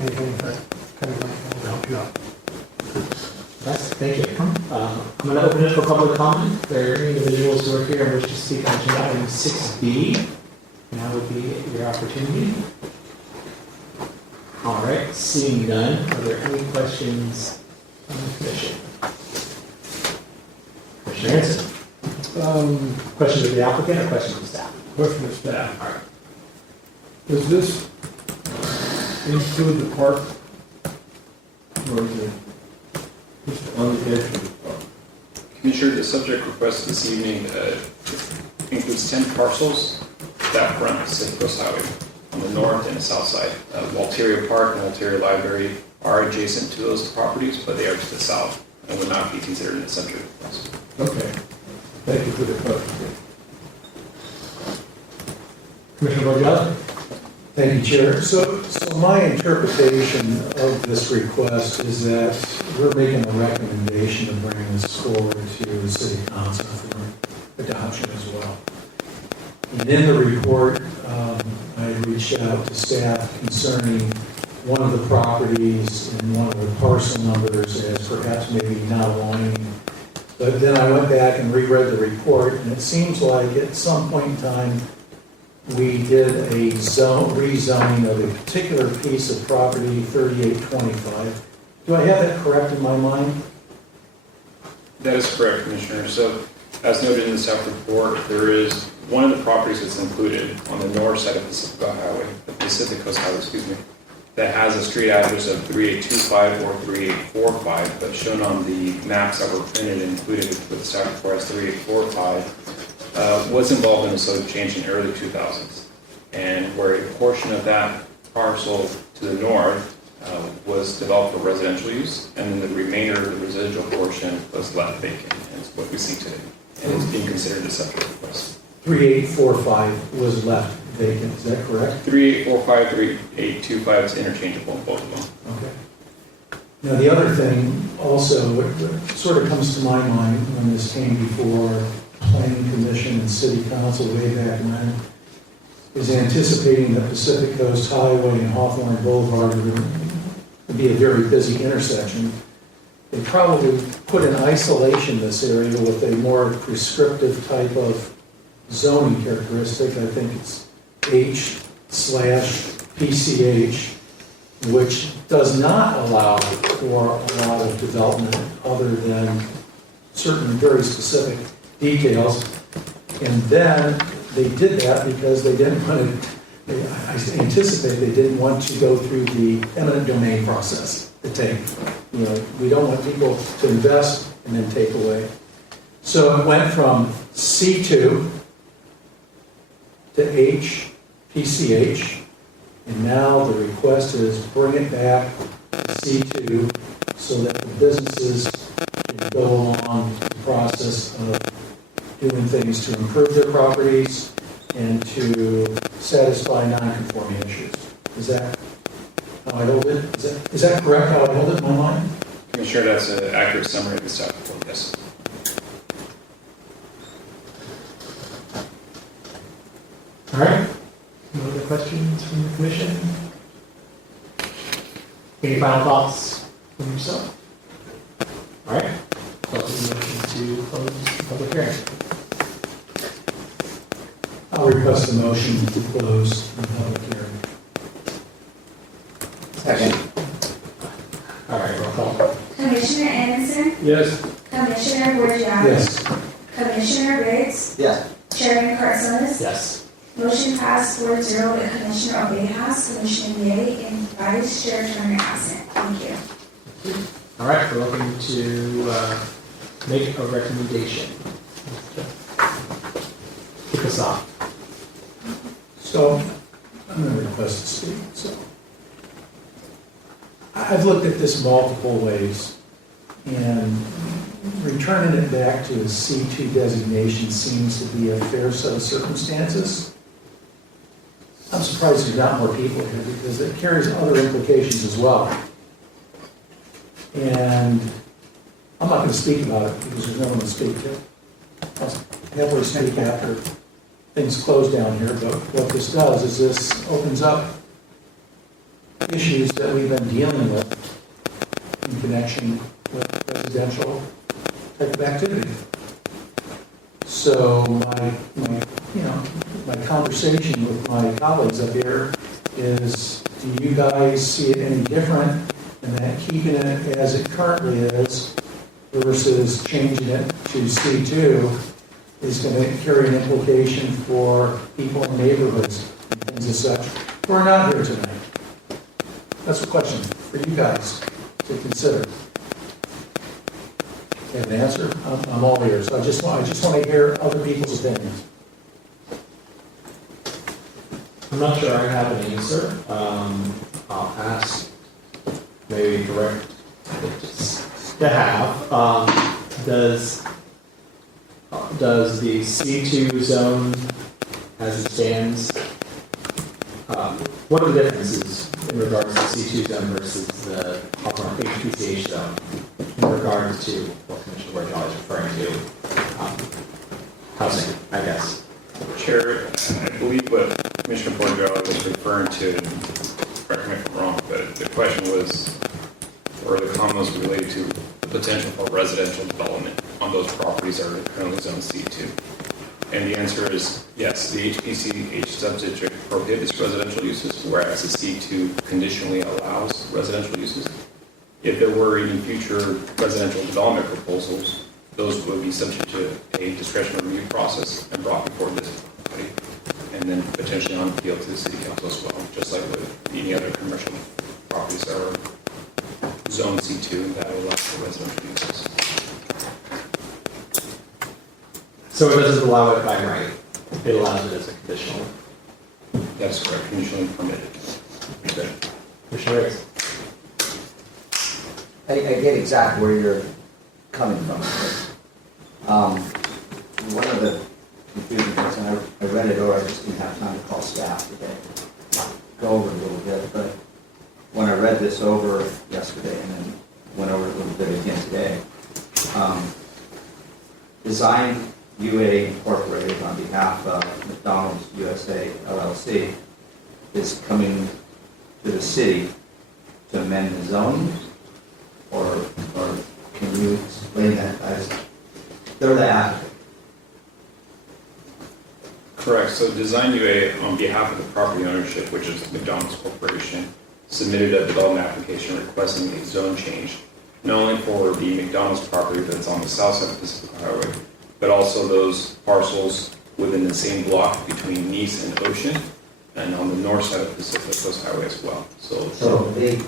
anything that kind of might will help you out. Yes, thank you. I'm going to open it for public comment. If there are any individuals who are here and wish to speak on agenda item 6B, now would be your opportunity. All right, seeing none, are there any questions from the Commission? Commissioner Hanson? Questions of the applicant or questions of staff? Question of staff. All right. Does this include the park? Or is it just on the edge of the park? Commissioner, the subject request this evening includes 10 parcels that front Pacific Coast Highway on the north and the south side. Walteria Park and Walteria Library are adjacent to those properties, but they are to the south and would not be considered in the subject request. Okay. Thank you for the clarification. Commissioner Borgelli? Thank you, Chair. So my interpretation of this request is that we're making a recommendation to bring this forward to the City Council for adoption as well. And in the report, I reached out to staff concerning one of the properties and one of the parcel numbers as perhaps maybe not aligning. But then I went back and reread the report, and it seems like at some point in time, we did a rezoning of a particular piece of property, 3825. Do I have that correct in my mind? That is correct, Commissioner. So, as noted in the staff report, there is one of the properties that's included on the north side of Pacific Coast Highway, that has a street address of 3825 or 3845, but shown on the maps that were printed and included with the staff report as 3845, was involved in a soil change in the early 2000s, and where a portion of that parcel to the north was developed for residential use, and then the remainder of the residual portion was left vacant, and it's what we see today, and it's being considered a subject request. 3845 was left vacant, is that correct? 3845, 3825, it's interchangeable in both of them. Okay. Now, the other thing also, what sort of comes to my mind when this came before Planning Commission and City Council way back when, is anticipating that Pacific Coast Highway and Hawthorne Boulevard would be a very busy intersection. They probably put in isolation this area with a more prescriptive type of zoning characteristic. I think it's H/PCH, which does not allow for a lot of development other than certain very specific details. And then they did that because they didn't want to, I anticipate they didn't want to go through the eminent domain process to take. You know, we don't want people to invest and then take away. So it went from C2 to H/PCH, and now the request is bring it back to C2 so that the businesses can go along the process of doing things to improve their properties and to satisfy non-conforming issues. Is that how I hold it? Is that correct how I hold it in my mind? Commissioner, that's an accurate summary of the staff report, yes. All right. No other questions from the commission? Any final thoughts from yourself? All right. I'll take a motion to close the public hearing. I'll request a motion to close the public hearing. Second. All right, roll call. Commissioner Anderson, Yes. Commissioner Borgia, Yes. Commissioner Riggs, Yes. Chairman Carson. Yes. Motion passed 4-0 with Commissioner Ovejas, Commissioner Ye, and Vice Chair Turner absent. Thank you. All right, we're looking to make a recommendation. Kick us off. So, I'm going to request to speak. So, I've looked at this multiple ways, and returning it back to a C2 designation seems to be a fair set of circumstances. I'm surprised there's not more people here because it carries other implications as well. And I'm not going to speak about it because there's no one to speak to. I'll happily speak after things close down here, but what this does is this opens up issues that we've been dealing with in connection with residential type of activity. So my conversation with my colleagues up here is, do you guys see it any different than that keeping it as it currently is versus changing it to C2 is going to carry an implication for people in neighborhoods and things as such who are not here tonight? That's a question for you guys to consider. You have an answer? I'm all ears. I just want to hear other people's opinions. I'm not sure I have an answer. I'll ask, maybe direct staff. Does the C2 zone as it stands, what are the differences in regards to C2 zone versus the Hawthorne HPCH zone in regards to what Commissioner Borgia is referring to, housing, I guess? Chair, I believe what Commissioner Borgia was referring to, correct me if I'm wrong, but the question was, or the comment was related to the potential for residential development on those properties that are currently zone C2. And the answer is yes, the HPCH subdistrict prohibits residential uses, whereas the C2 conditionally allows residential uses. If there were any future residential development proposals, those would be subject to a discretionary review process and brought before this body, and then potentially on appeal to the city council as well, just like with any other commercial properties that are zone C2 that allow for residential uses. So it doesn't allow it by right, it allows it as a conditional. That is correct, conditionally permitted. Okay. Commissioner Riggs. I get exactly where you're coming from. One of the confusing because I read it over, I just didn't have time to call staff today. Go over it a little bit, but when I read this over yesterday and then went over it a little bit again today, Design UA Incorporated on behalf of McDonald's USA LLC is coming to the city to amend the zoning, or can you explain that, guys? They're the applicant. Correct. So Design UA, on behalf of the property ownership, which is McDonald's Corporation, submitted a development application requesting a zone change, not only for the McDonald's property that's on the south side of Pacific Highway, but also those parcels within the same block between Nice and Ocean, and on the north side of Pacific Coast Highway as well. So they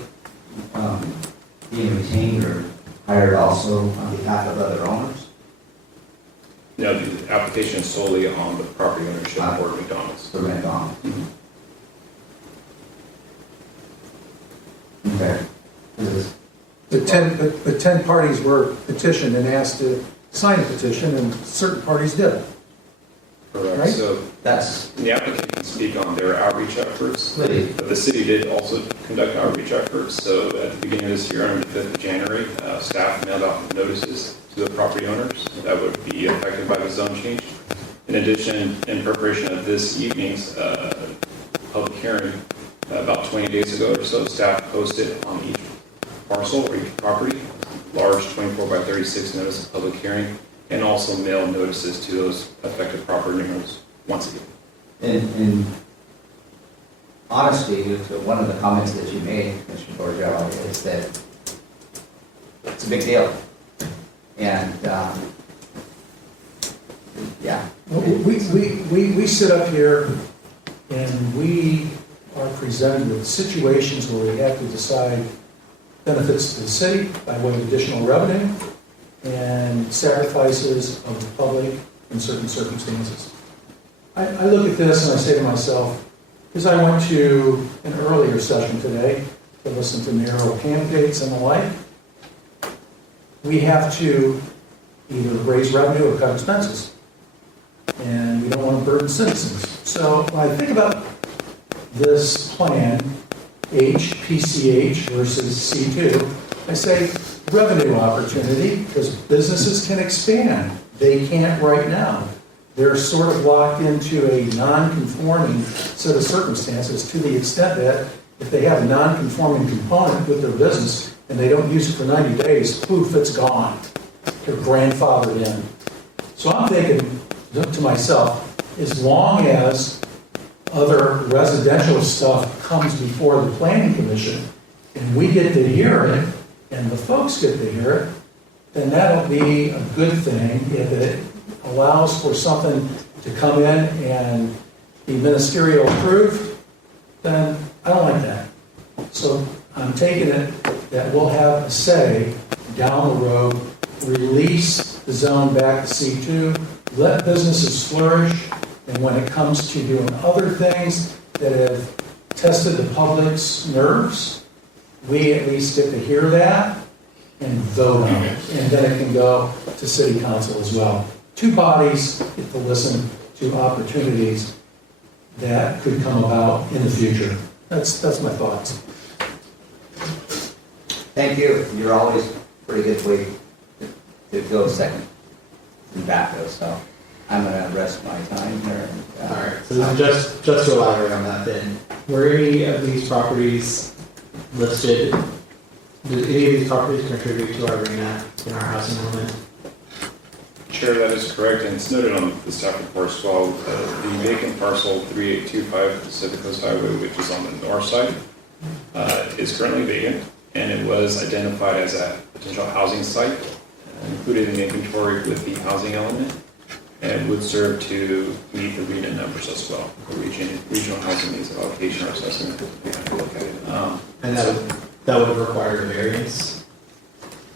being retained or hired also on behalf of other owners? No, the application is solely on the property ownership for McDonald's. The McDonald's. Okay. The 10 parties were petitioned and asked to sign a petition, and certain parties didn't. Correct. Right? So That's, the applicant can speak on their outreach efforts. Really? But the city did also conduct outreach efforts. So at the beginning of this year, on the 5th of January, staff mailed out notices to the property owners that would be affected by the zone change. In addition, in preparation of this evening's public hearing, about 20 days ago or so, staff posted on each parcel or each property large 24 by 36 notice of public hearing, and also mail notices to those affected property owners once again. In honesty, one of the comments that you made, Mr. Borgello, is that it's a big deal. And, yeah. we sit up here and we are presented with situations where we have to decide benefits to the city by way of additional revenue and sacrifices of the public in certain circumstances. I look at this and I say to myself, because I went to an earlier session today to listen to mayoral candidates and the like, we have to either raise revenue or cut expenses. And we don't want to burden citizens. So when I think about this plan, PCH versus C2, I say revenue opportunity, because businesses can expand. They can't right now. They're sort of locked into a non-conforming set of circumstances to the extent that if they have a non-conforming component with their business and they don't use it for 90 days, poof, it's gone. They're grandfathered in. So I'm thinking to myself, as long as other residential stuff comes before the planning commission and we get to hear it and the folks get to hear it, then that'll be a good thing. If it allows for something to come in and be ministerial approved, then I don't like that. So I'm taking it that we'll have a say down the road, release the zone back to C2, let businesses flourish, and when it comes to doing other things that have tested the public's nerves, we at least get to hear that and vote on it. And then it can go to city council as well. Two bodies get to listen to opportunities that could come about in the future. That's my thoughts. Thank you. You're always pretty good way to go second and back though, so I'm going to rest my time here. All right, so just to elaborate on that then, were any of these properties listed, did any of these properties contribute to our arena in our housing element? Chair, that is correct, and it's noted on the staff report as well. The vacant parcel 3825 Pacific Coast Highway, which is on the north side, is currently vacant, and it was identified as a potential housing site, included in the inventory with the housing element, and would serve to meet the RENA numbers as well, the regional housing needs of allocation or assessment. We have to look at it. And that would require a variance,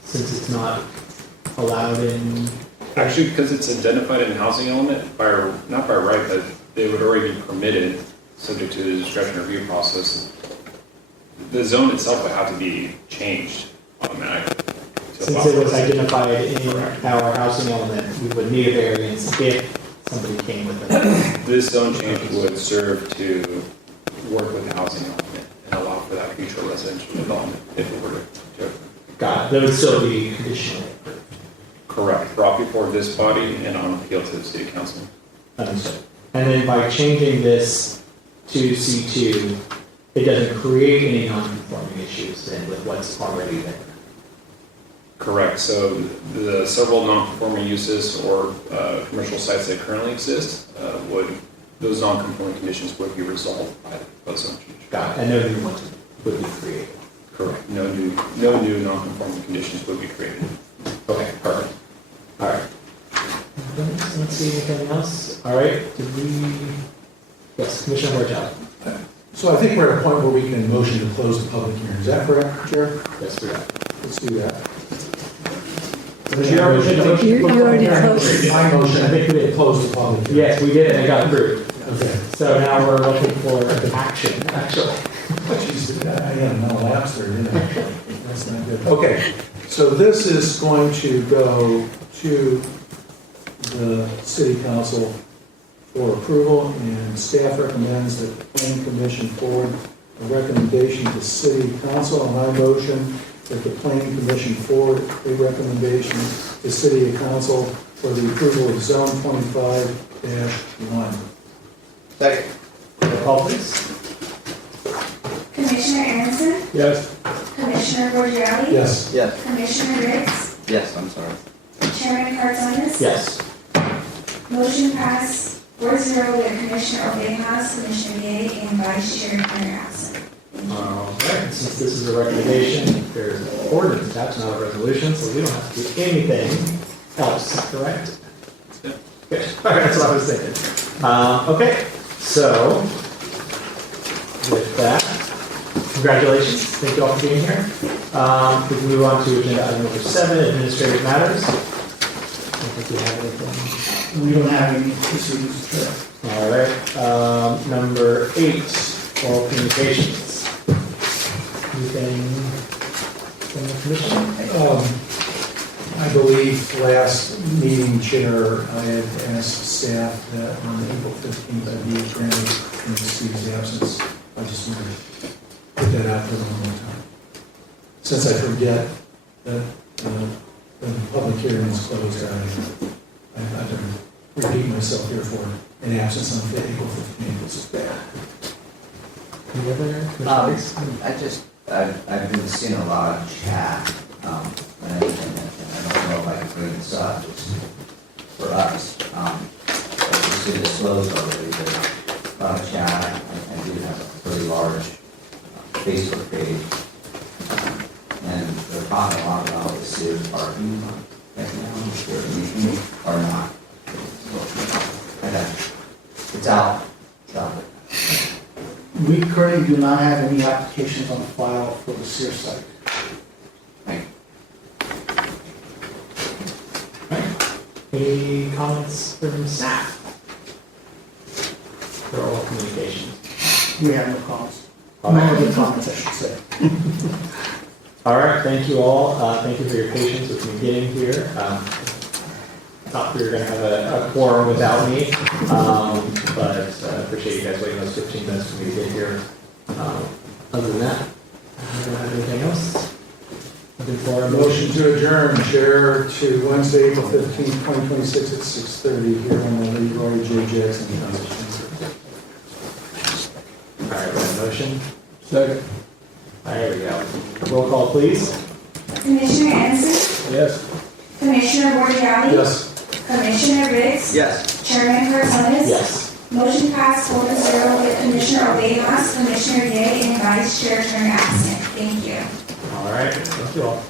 since it's not allowed in. Actually, because it's identified in housing element, not by right, but they would already be permitted, subject to the discretionary review process. The zone itself would have to be changed automatically. Since it was identified in our housing element, we would need a variance if somebody came with it. This zone change would serve to work with the housing element and allow for that future residential development if it were to. Got it, that would still be conditionally approved. Correct, brought before this body and on appeal to the city council. Understood. And then by changing this to C2, it doesn't create any non-conforming issues then with what's already there. Correct, so the several non-conforming uses or commercial sites that currently exist those non-conforming conditions would be resolved by the proposed zone change. Got it, and no new ones would be created. Correct, no new non-conforming conditions would be created. Okay, perfect. All right. Let's see, anything else? All right, did we, yes, Commissioner Mortel. So I think we're at a point where we can motion to close the public hearing. Is that correct, Chair? Yes, we are. Let's do that. You already closed. My motion, I think we did close the public hearing. Yes, we did, and it got approved. Okay. So now we're looking for action, actually. Jeez, I had no lapse there, did I? That's not good. Okay, so this is going to go to the city council for approval, and staff recommends that the planning commission forward a recommendation to city council. On my motion, that the planning commission forward a recommendation to city council for the approval of zone 25-1. Second. Roll call, please. Commissioner Aaronson, Yes? Commissioner Bourgeois, Yes. Yes. Commissioner Ritz, Yes, I'm sorry. Chairman Karatzanis. Yes. Motion passed 4-0 with Commissioner Ovejas, Commissioner Gay, and Vice Chair Turner absent. All right, since this is a recommendation, there's an ordinance attached, not a resolution, so we don't have to do anything else, correct? Good. All right, that's what I was thinking. Okay, so with that, congratulations. Thank you all for being here. We can move on to agenda item number 7, administrative matters. I don't think we have anything. We don't have any proceedings, Chair. All right, number 8, oral communications. Anything from the commission? I believe last meeting, Chair, I had asked staff that on April 15th I'd be granted in Steve's absence. I just wanted to put that out there one more time. Since I forget that the public hearing is closed, I have to repeat myself here for an absence on April 15th. This is bad. Any other I've been seeing a lot of chat, and I don't know if I can bring this up, just for us. It's been disclosed already, but a lot of chat. I do have a pretty large Facebook page, and they're talking a lot about the Sears parking lot right now, or not. Okay. It's out. It's out. We currently do not have any applications on file for the Sears site. Thank you. Any comments from staff? For oral communications. We have no comments. All No right. other comments, I should say. All right, thank you all. Thank you for your patience with me getting here. Thought we were going to have a quorum without me, but I appreciate you guys waiting those 15 minutes for me to get here. Other than that, I don't have anything else. Looking for a Motion to adjourn, Chair, to Wednesday, April 15th, 2026 at 6:30 here on the LeRoy J. Jackson Council. All right, we have a motion. Second. There we go. Roll call, please. Commissioner Aaronson, Yes. Commissioner Bourgeois, Yes. Commissioner Ritz, Yes. Chairman Karatzanis. Yes. Motion passed 4-0 with Commissioner Ovejas, Commissioner Gay, and Vice Chair Turner absent. Thank you. All right, thank you all.